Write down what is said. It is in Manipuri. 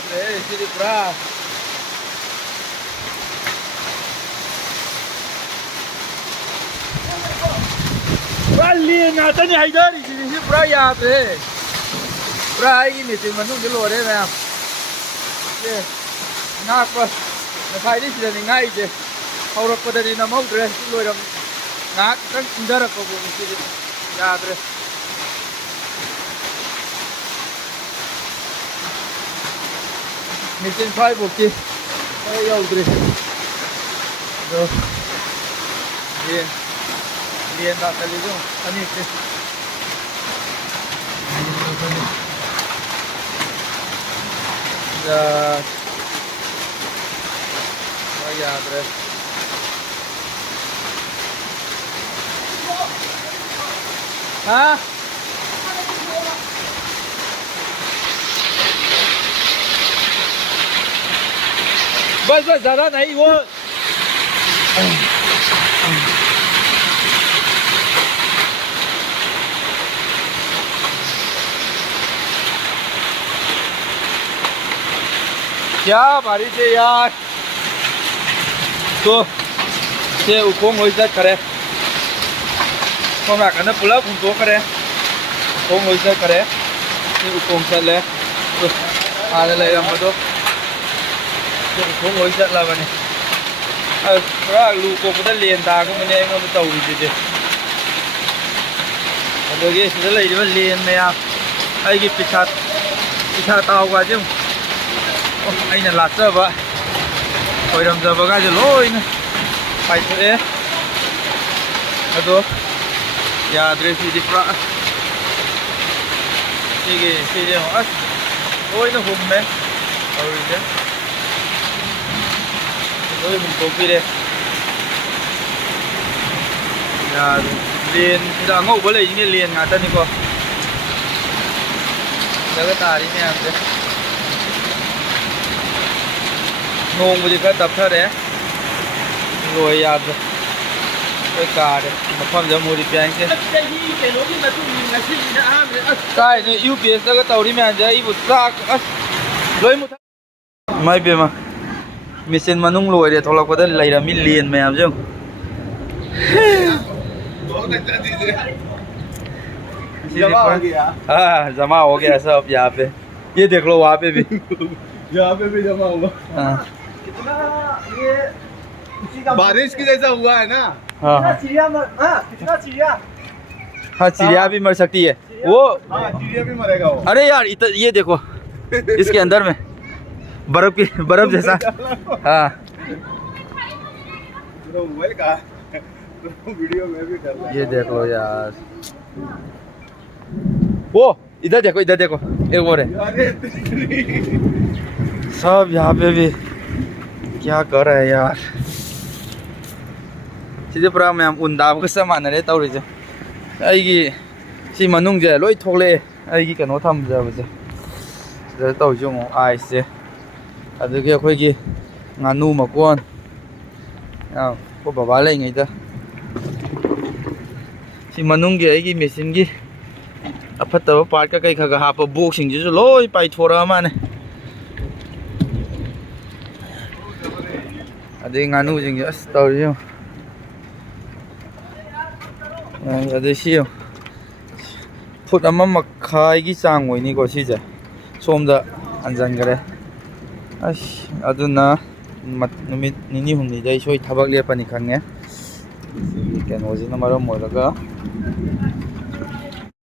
ꯌꯥꯗ꯭ꯔꯦ ꯁꯤꯗꯤ ꯄꯨꯔꯥ pura liền ngã hay đó thì pura già thế pura ai cái mệt mà nó cái lỗ đấy nè ngã quá nó phải đi thì ngay chứ hầu rồi có đi nằm out rồi lôi ra ngã cái đỡ ra có cái gì già thế mệt trên phải buộc chi phải yêu rồi rồi liền liền đặt cái gì đó anh ấy cái giờ bây giờ rồi hả bớt giờ đó này quá क्या बारिश है यार तो ये उकोंग होई जात करे कोना कने पुला कुंतो करे कोंग होई जात करे ये उकोंग चले तो आले ले हम तो उकोंग होई जात ला बने पूरा लू को पुदा लेन दा को मने ngo tàu gì chứ rồi cái sẽ lấy đi lên mày à ai cái pizza tàu qua chứ anh là lạt giờ vậy hồi đầm giờ vào gai rồi lôi nữa phải thế đó ya dresi di pra cái họ ôi nó hùng mẹ rồi thế ôi mình cố kia đây ya liền giờ ngủ với lại những cái liền ngã chân đi cô giờ cái tà đi nè nông bây giờ cái tập thở đấy rồi à cái cà đấy mà không giờ mua đi bán chứ cái này yêu biển cái tàu đi mà giờ yêu ra lấy một mấy biển mà mình xin mà nung lùi để thôi là có thể lấy ra mình liền mà chứ जमा हो गया सब यहाँ पे ये देख लो वहाँ पे भी यहाँ पे भी जमा हुआ कितना ये बारिश की जैसा हुआ है ना हाँ कितना चिड़िया हाँ चिड़िया भी मर सकती है वो चिड़िया भी मरेगा वो अरे यार ये देखो इसके अंदर में बर्फ जैसा हाँ मोबाइल का वीडियो में भी कर रहा ये देख लो यार वो इधर देखो एक और है सब यहाँ पे भी क्या कर रहे हैं यार सीधे पूरा मैं उन्दाब के सामान है तौर से अगी सी मनुंग जे लोई थोले अगी कनो थम जबसे सिदा तौजो आइ से अदुगे अखोइगी nganu makon ko baba lai ngai da si manung gi ai gi machine gi afataba part ka kai khaga hapa box sing ji loi pai thora ma ne ade nganu jing gi as taw ji ade si phut amma makhai gi chang oi ni ko si je somda anjan gare as aduna numit nini humni dai soi thabak le pani khange kenoji na maram moiraga